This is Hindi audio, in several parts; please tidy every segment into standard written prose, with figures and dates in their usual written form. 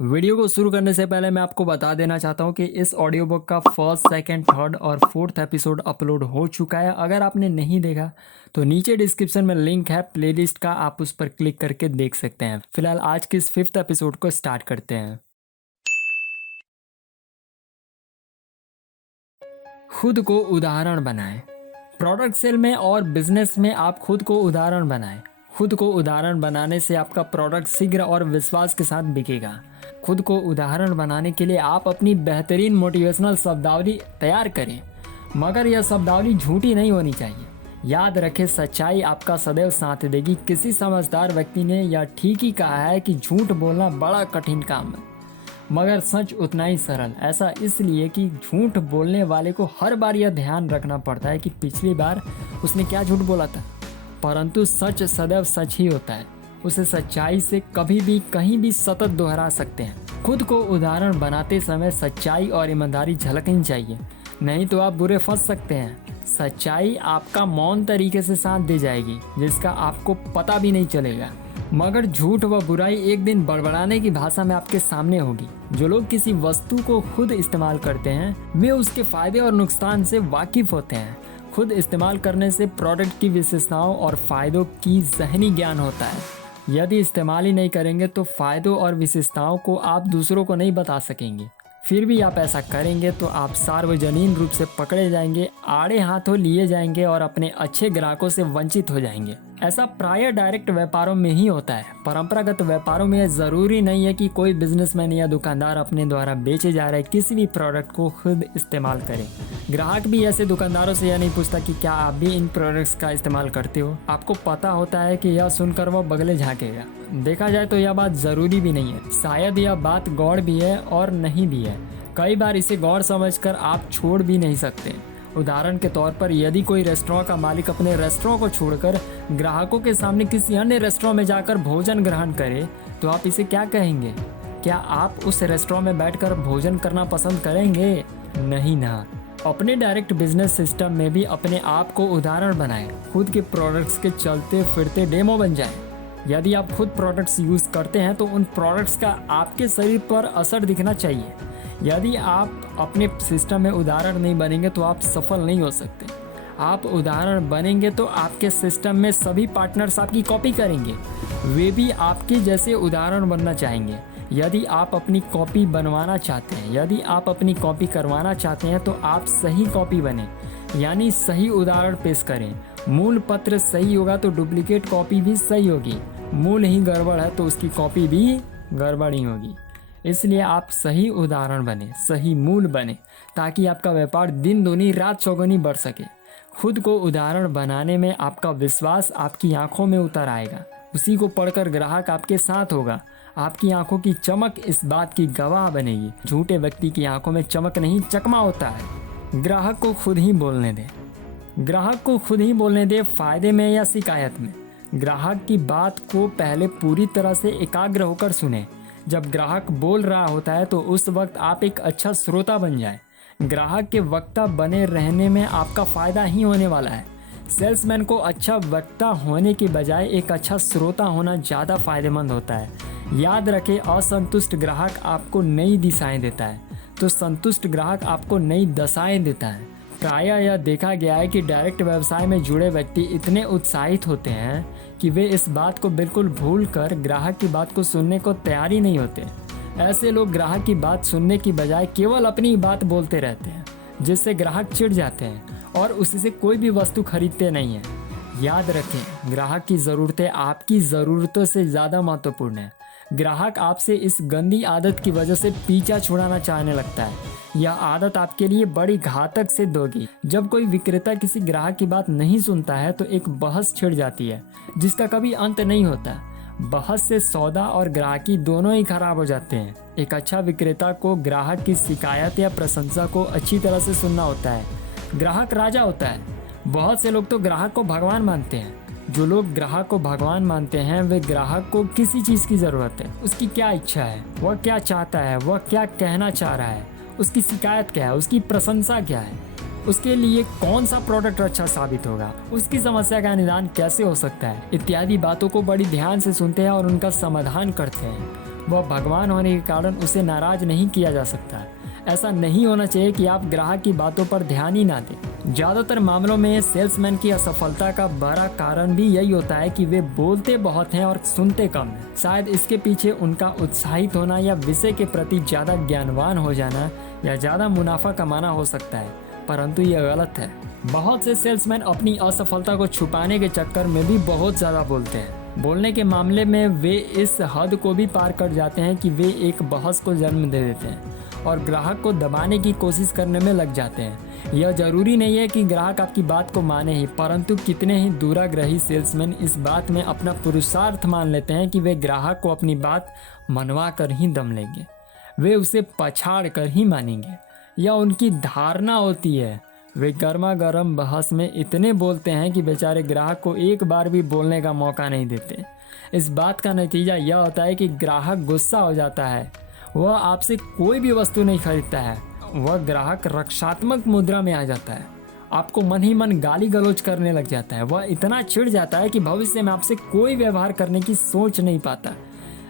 वीडियो को शुरू करने से पहले मैं आपको बता देना चाहता हूँ कि इस ऑडियो बुक का फर्स्ट, सेकंड, थर्ड और फोर्थ एपिसोड अपलोड हो चुका है। अगर आपने नहीं देखा तो नीचे डिस्क्रिप्शन में लिंक है प्लेलिस्ट का, आप उस पर क्लिक करके देख सकते हैं। फिलहाल आज के इस फिफ्थ एपिसोड को स्टार्ट करते हैं। खुद को उदाहरण बनाएं। प्रोडक्ट सेल में और बिजनेस में आप खुद को उदाहरण बनाएं। खुद को उदाहरण बनाने से आपका प्रोडक्ट शीघ्र और विश्वास के साथ बिकेगा। खुद को उदाहरण बनाने के लिए आप अपनी बेहतरीन मोटिवेशनल शब्दावली तैयार करें, मगर यह शब्दावली झूठी नहीं होनी चाहिए। याद रखें, सच्चाई आपका सदैव साथ देगी। किसी समझदार व्यक्ति ने यह ठीक ही कहा है कि झूठ बोलना बड़ा कठिन काम है, मगर सच उतना ही सरल। ऐसा इसलिए कि झूठ बोलने वाले को हर बार यह ध्यान रखना पड़ता है कि पिछली बार उसने क्या झूठ बोला था, परंतु सच सदैव सच ही होता है। उसे सच्चाई से कभी भी कहीं भी सतत दोहरा सकते हैं। खुद को उदाहरण बनाते समय सच्चाई और ईमानदारी झलकनी चाहिए, नहीं तो आप बुरे फंस सकते हैं। सच्चाई आपका मौन तरीके से साथ दे जाएगी, जिसका आपको पता भी नहीं चलेगा, मगर झूठ व बुराई एक दिन बड़बड़ाने की भाषा में आपके सामने होगी। जो लोग किसी वस्तु को खुद इस्तेमाल करते हैं वे उसके फायदे और नुकसान से वाकिफ होते हैं। खुद इस्तेमाल करने से प्रोडक्ट की विशेषताओं और फायदों की ज़हनी ज्ञान होता है। यदि इस्तेमाल ही नहीं करेंगे तो फायदों और विशेषताओं को आप दूसरों को नहीं बता सकेंगे। फिर भी आप ऐसा करेंगे तो आप सार्वजनीन रूप से पकड़े जाएंगे, आड़े हाथों लिए जाएंगे और अपने अच्छे ग्राहकों से वंचित हो जाएंगे। ऐसा प्रायः डायरेक्ट व्यापारों में ही होता है। परंपरागत व्यापारों में ज़रूरी नहीं है कि कोई बिजनेसमैन या दुकानदार अपने द्वारा बेचे जा रहे किसी भी प्रोडक्ट को खुद इस्तेमाल करे। ग्राहक भी ऐसे दुकानदारों से यह नहीं पूछता कि क्या आप भी इन प्रोडक्ट्स का इस्तेमाल करते हो। आपको पता होता है कि यह सुनकर वह बगले झाँकेगा। देखा जाए तो यह बात ज़रूरी भी नहीं है। शायद यह बात गौड़ भी है और नहीं भी है। कई बार इसे गौर समझकर आप छोड़ भी नहीं सकते। उदाहरण के तौर पर, यदि कोई रेस्टोरेंट का मालिक अपने रेस्टोरेंट को छोड़कर ग्राहकों के सामने किसी अन्य रेस्टोरेंट में जाकर भोजन ग्रहण करे तो आप इसे क्या कहेंगे? क्या आप उस रेस्टोरेंट में बैठकर भोजन करना पसंद करेंगे? नहीं ना। अपने डायरेक्ट बिजनेस सिस्टम में भी अपने आप को उदाहरण बनाएं। खुद के प्रोडक्ट्स के चलते फिरते डेमो बन जाएं। यदि आप खुद प्रोडक्ट्स यूज़ करते हैं तो उन प्रोडक्ट्स का आपके शरीर पर असर दिखना चाहिए। यदि आप अपने सिस्टम में उदाहरण नहीं बनेंगे तो आप सफल नहीं हो सकते। आप उदाहरण बनेंगे तो आपके सिस्टम में सभी पार्टनर्स आपकी कॉपी करेंगे, वे भी आपके जैसे उदाहरण बनना चाहेंगे। यदि आप अपनी कॉपी बनवाना चाहते हैं, यदि आप अपनी कॉपी करवाना चाहते हैं तो आप सही कॉपी बने, यानी सही उदाहरण पेश करें। मूल पत्र सही होगा तो डुप्लीकेट कॉपी भी सही होगी। मूल ही गड़बड़ है तो उसकी कॉपी भी गड़बड़ ही होगी। इसलिए आप सही उदाहरण बने, सही मूल बने, ताकि आपका व्यापार दिन दूनी रात चौगुनी बढ़ सके। खुद को उदाहरण बनाने में आपका विश्वास आपकी आंखों में उतर आएगा। उसी को पढ़कर ग्राहक आपके साथ होगा। आपकी आंखों की चमक इस बात की गवाह बनेगी। झूठे व्यक्ति की आंखों में चमक नहीं, चकमा होता है। ग्राहक को खुद ही बोलने दें। ग्राहक को खुद ही बोलने दें, फायदे में या शिकायत में। ग्राहक की बात को पहले पूरी तरह से एकाग्र होकर सुने। जब ग्राहक बोल रहा होता है तो उस वक्त आप एक अच्छा श्रोता बन जाएं। ग्राहक के वक्ता बने रहने में आपका फ़ायदा ही होने वाला है। सेल्समैन को अच्छा वक्ता होने की बजाय एक अच्छा श्रोता होना ज़्यादा फायदेमंद होता है। याद रखें, असंतुष्ट ग्राहक आपको नई दिशाएं देता है, तो संतुष्ट ग्राहक आपको नई दशाएं देता है। प्रायः यह देखा गया है कि डायरेक्ट व्यवसाय में जुड़े व्यक्ति इतने उत्साहित होते हैं कि वे इस बात को बिल्कुल भूलकर ग्राहक की बात को सुनने को तैयार ही नहीं होते। ऐसे लोग ग्राहक की बात सुनने की बजाय केवल अपनी बात बोलते रहते हैं, जिससे ग्राहक चिढ़ जाते हैं और उससे कोई भी वस्तु खरीदते नहीं हैं। याद रखें, ग्राहक की ज़रूरतें आपकी ज़रूरतों से ज़्यादा महत्वपूर्ण है। ग्राहक आपसे इस गंदी आदत की वजह से पीछा छुड़ाना चाहने लगता है। यह आदत आपके लिए बड़ी घातक सिद्ध होगी। जब कोई विक्रेता किसी ग्राहक की बात नहीं सुनता है तो एक बहस छिड़ जाती है, जिसका कभी अंत नहीं होता। बहस से सौदा और ग्राहकी दोनों ही खराब हो जाते हैं। एक अच्छा विक्रेता को ग्राहक की शिकायत या प्रशंसा को अच्छी तरह से सुनना होता है। ग्राहक राजा होता है। बहुत से लोग तो ग्राहक को भगवान मानते हैं। जो लोग ग्राहक को भगवान मानते हैं वे ग्राहक को किसी चीज़ की ज़रूरत है, उसकी क्या इच्छा है, वह क्या चाहता है, वह क्या कहना चाह रहा है, उसकी शिकायत क्या है, उसकी प्रशंसा क्या है, उसके लिए कौन सा प्रोडक्ट अच्छा साबित होगा, उसकी समस्या का निदान कैसे हो सकता है, इत्यादि बातों को बड़ी ध्यान से सुनते हैं और उनका समाधान करते हैं। वह भगवान होने के कारण उसे नाराज नहीं किया जा सकता। ऐसा नहीं होना चाहिए कि आप ग्राहक की बातों पर ध्यान ही ना दें। ज़्यादातर मामलों में सेल्समैन की असफलता का बड़ा कारण भी यही होता है कि वे बोलते बहुत हैं और सुनते कम हैं। शायद इसके पीछे उनका उत्साहित होना या विषय के प्रति ज़्यादा ज्ञानवान हो जाना या ज़्यादा मुनाफा कमाना हो सकता है, परंतु यह गलत है। बहुत से सेल्समैन अपनी असफलता को छुपाने के चक्कर में भी बहुत ज़्यादा बोलते हैं। बोलने के मामले में वे इस हद को भी पार कर जाते हैं कि वे एक बहस को जन्म दे देते हैं और ग्राहक को दबाने की कोशिश करने में लग जाते हैं। यह जरूरी नहीं है कि ग्राहक आपकी बात को माने ही, परंतु कितने ही दूराग्रही सेल्समैन इस बात में अपना पुरुषार्थ मान लेते हैं कि वे ग्राहक को अपनी बात मनवा कर ही दम लेंगे, वे उसे पछाड़ कर ही मानेंगे। यह उनकी धारणा होती है। वे गर्मा गर्म बहस में इतने बोलते हैं कि बेचारे ग्राहक को एक बार भी बोलने का मौका नहीं देते। इस बात का नतीजा यह होता है कि ग्राहक गुस्सा हो जाता है, वह आपसे कोई भी वस्तु नहीं खरीदता है, वह ग्राहक रक्षात्मक मुद्रा में आ जाता है, आपको मन ही मन गाली गलौज करने लग जाता है, वह इतना चिढ़ जाता है कि भविष्य में आपसे कोई व्यवहार करने की सोच नहीं पाता।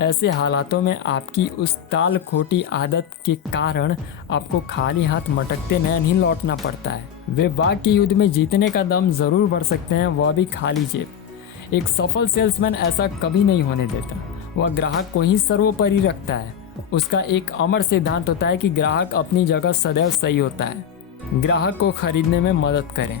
ऐसे हालातों में आपकी उस ताल खोटी आदत के कारण आपको खाली हाथ मटकते नैन ही लौटना पड़ता है। वे वाक्य युद्ध में जीतने का दम जरूर भर सकते हैं, वह भी खाली जेब। एक सफल सेल्समैन ऐसा कभी नहीं होने देता। वह ग्राहक को ही सर्वोपरि रखता है। उसका एक अमर सिद्धांत होता है कि ग्राहक अपनी जगह सदैव सही होता है। ग्राहक को खरीदने में मदद करें।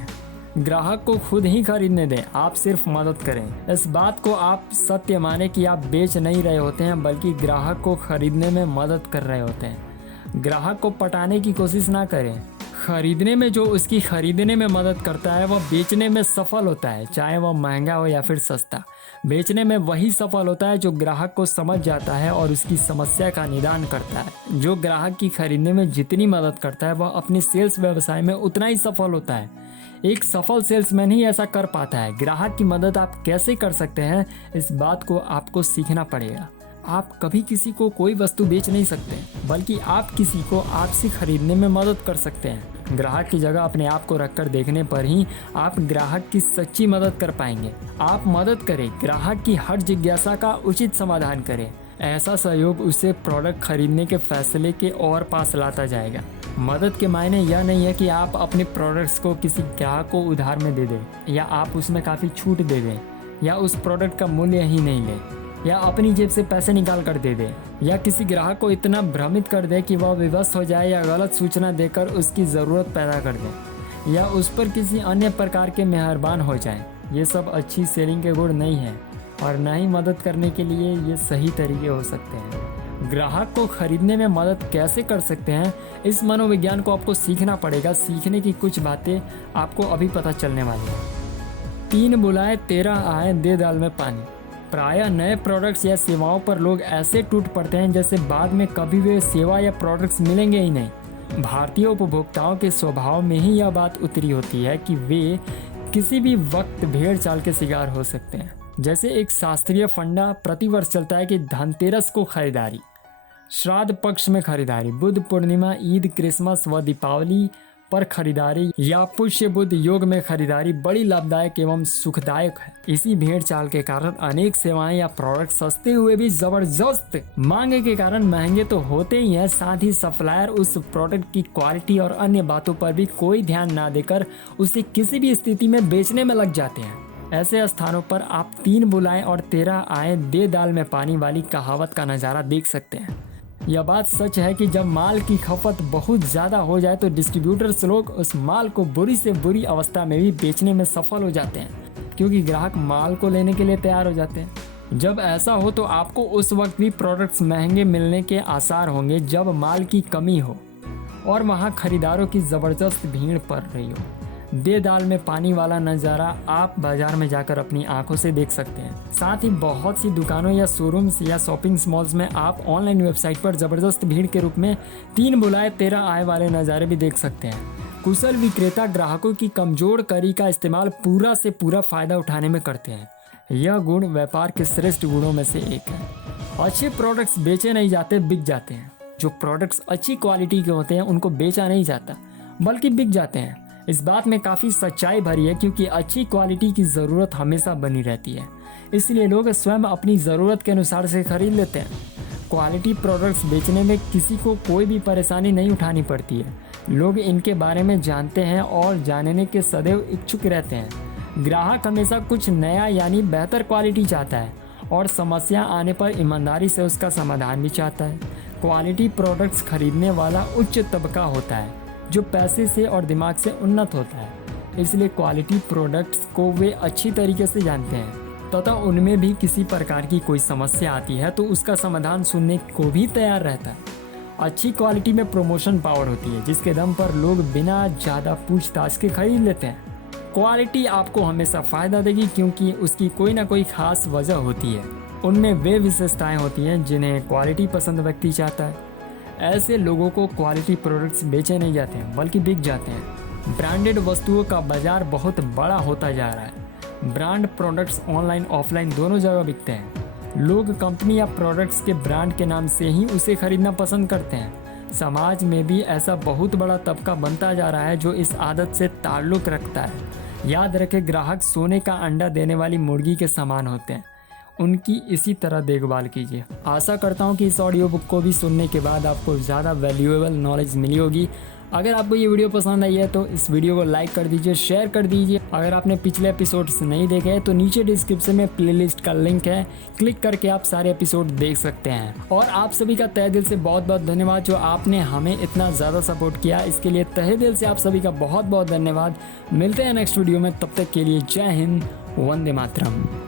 ग्राहक को खुद ही खरीदने दें, आप सिर्फ मदद करें। इस बात को आप सत्य माने कि आप बेच नहीं रहे होते हैं, बल्कि ग्राहक को खरीदने में मदद कर रहे होते हैं। ग्राहक को पटाने की कोशिश ना करें। खरीदने में जो उसकी खरीदने में मदद करता है वह बेचने में सफल होता है, चाहे वह महंगा हो या फिर सस्ता। बेचने में वही सफल होता है जो ग्राहक को समझ जाता है और उसकी समस्या का निदान करता है। जो ग्राहक की खरीदने में जितनी मदद करता है वह अपने सेल्स व्यवसाय में उतना ही सफल होता है। एक सफल सेल्समैन ही ऐसा कर पाता है। ग्राहक की मदद आप कैसे कर सकते हैं, इस बात को आपको सीखना पड़ेगा। आप कभी किसी को कोई वस्तु बेच नहीं सकते, बल्कि आप किसी को आपसे खरीदने में मदद कर सकते हैं। ग्राहक की जगह अपने आप को रखकर देखने पर ही आप ग्राहक की सच्ची मदद कर पाएंगे। आप मदद करें, ग्राहक की हर जिज्ञासा का उचित समाधान करें। ऐसा सहयोग उसे प्रोडक्ट खरीदने के फैसले के और पास लाता जाएगा। मदद के मायने यह नहीं है कि आप अपने प्रोडक्ट्स को किसी ग्राहक को उधार में दे दें, या आप उसमें काफ़ी छूट दे दें, या उस प्रोडक्ट का मूल्य ही नहीं लें, या अपनी जेब से पैसे निकाल कर दे दें, या किसी ग्राहक को इतना भ्रमित कर दे कि वह विवश हो जाए, या गलत सूचना देकर उसकी ज़रूरत पैदा कर दे, या उस पर किसी अन्य प्रकार के मेहरबान हो जाए। ये सब अच्छी सेलिंग के गुण नहीं है और न ही मदद करने के लिए ये सही तरीके हो सकते हैं। ग्राहक को खरीदने में मदद कैसे कर सकते हैं, इस मनोविज्ञान को आपको सीखना पड़ेगा। सीखने की कुछ बातें आपको अभी पता चलने वाली हैं। 3 बुलाए 13 आए, दे दाल में पानी। प्रायः नए प्रोडक्ट्स या सेवाओं पर लोग ऐसे टूट पड़ते हैं जैसे बाद में कभी वे सेवा या प्रोडक्ट्स मिलेंगे ही नहीं। भारतीय उपभोक्ताओं के स्वभाव में ही यह बात उतरी होती है कि वे किसी भी वक्त भेड़ चाल के शिकार हो सकते हैं। जैसे एक शास्त्रीय फंडा प्रतिवर्ष चलता है कि धनतेरस को खरीदारी, श्राद्ध पक्ष में खरीदारी, बुद्ध पूर्णिमा, ईद, क्रिसमस व दीपावली पर खरीदारी या पुष्य बुद्ध योग में खरीदारी बड़ी लाभदायक एवं सुखदायक है। इसी भेड़ चाल के कारण अनेक सेवाएं या प्रोडक्ट सस्ते हुए भी जबरदस्त मांग के कारण महंगे तो होते ही हैं, साथ ही सप्लायर उस प्रोडक्ट की क्वालिटी और अन्य बातों पर भी कोई ध्यान ना देकर उसे किसी भी स्थिति में बेचने में लग जाते हैं। ऐसे स्थानों पर आप 3 बुलाएं और 13 आए, दे दाल में पानी वाली कहावत का नज़ारा देख सकते हैं। यह बात सच है कि जब माल की खपत बहुत ज़्यादा हो जाए तो डिस्ट्रीब्यूटर्स लोग उस माल को बुरी से बुरी अवस्था में भी बेचने में सफल हो जाते हैं, क्योंकि ग्राहक माल को लेने के लिए तैयार हो जाते हैं। जब ऐसा हो तो आपको उस वक्त भी प्रोडक्ट्स महंगे मिलने के आसार होंगे जब माल की कमी हो और वहाँ खरीदारों की ज़बरदस्त भीड़ पड़ रही हो। दे दाल में पानी वाला नज़ारा आप बाजार में जाकर अपनी आंखों से देख सकते हैं। साथ ही बहुत सी दुकानों या शोरूम्स या शॉपिंग मॉल्स में आप ऑनलाइन वेबसाइट पर ज़बरदस्त भीड़ के रूप में 3 बुलाए 13 आए वाले नज़ारे भी देख सकते हैं। कुशल विक्रेता ग्राहकों की कमजोर कड़ी का इस्तेमाल पूरा से पूरा फायदा उठाने में करते हैं। यह गुण व्यापार के श्रेष्ठ गुणों में से एक है। अच्छे प्रोडक्ट्स बेचे नहीं जाते, बिक जाते हैं। जो प्रोडक्ट्स अच्छी क्वालिटी के होते हैं उनको बेचा नहीं जाता, बल्कि बिक जाते हैं। इस बात में काफ़ी सच्चाई भरी है, क्योंकि अच्छी क्वालिटी की ज़रूरत हमेशा बनी रहती है, इसलिए लोग स्वयं अपनी ज़रूरत के अनुसार से खरीद लेते हैं। क्वालिटी प्रोडक्ट्स बेचने में किसी को कोई भी परेशानी नहीं उठानी पड़ती है। लोग इनके बारे में जानते हैं और जानने के सदैव इच्छुक रहते हैं। ग्राहक हमेशा कुछ नया यानी बेहतर क्वालिटी चाहता है और समस्या आने पर ईमानदारी से उसका समाधान भी चाहता है। क्वालिटी प्रोडक्ट्स खरीदने वाला उच्च तबका होता है जो पैसे से और दिमाग से उन्नत होता है, इसलिए क्वालिटी प्रोडक्ट्स को वे अच्छी तरीके से जानते हैं तथा उनमें भी किसी प्रकार की कोई समस्या आती है तो उसका समाधान सुनने को भी तैयार रहता है। अच्छी क्वालिटी में प्रमोशन पावर होती है जिसके दम पर लोग बिना ज़्यादा पूछताछ के खरीद लेते हैं। क्वालिटी आपको हमेशा फ़ायदा देगी क्योंकि उसकी कोई ना कोई ख़ास वजह होती है। उनमें वे विशेषताएं होती हैं जिन्हें क्वालिटी पसंद व्यक्ति चाहता है। ऐसे लोगों को क्वालिटी प्रोडक्ट्स बेचे नहीं जाते हैं बल्कि बिक जाते हैं। ब्रांडेड वस्तुओं का बाजार बहुत बड़ा होता जा रहा है। ब्रांड प्रोडक्ट्स ऑनलाइन ऑफलाइन दोनों जगह बिकते हैं। लोग कंपनी या प्रोडक्ट्स के ब्रांड के नाम से ही उसे खरीदना पसंद करते हैं। समाज में भी ऐसा बहुत बड़ा तबका बनता जा रहा है जो इस आदत से ताल्लुक़ रखता है। याद रखें, ग्राहक सोने का अंडा देने वाली मुर्गी के समान होते हैं। उनकी इसी तरह देखभाल कीजिए। आशा करता हूँ कि इस ऑडियो बुक को भी सुनने के बाद आपको ज़्यादा वैल्यूएबल नॉलेज मिली होगी। अगर आपको ये वीडियो पसंद आई है तो इस वीडियो को लाइक कर दीजिए, शेयर कर दीजिए। अगर आपने पिछले एपिसोड्स नहीं देखे हैं तो नीचे डिस्क्रिप्शन में प्लेलिस्ट का लिंक है, क्लिक करके आप सारे एपिसोड देख सकते हैं। और आप सभी का तहे दिल से बहुत बहुत धन्यवाद जो आपने हमें इतना ज़्यादा सपोर्ट किया। इसके लिए तहे दिल से आप सभी का बहुत बहुत धन्यवाद। मिलते हैं नेक्स्ट वीडियो में, तब तक के लिए जय हिंद, वंदे मातरम।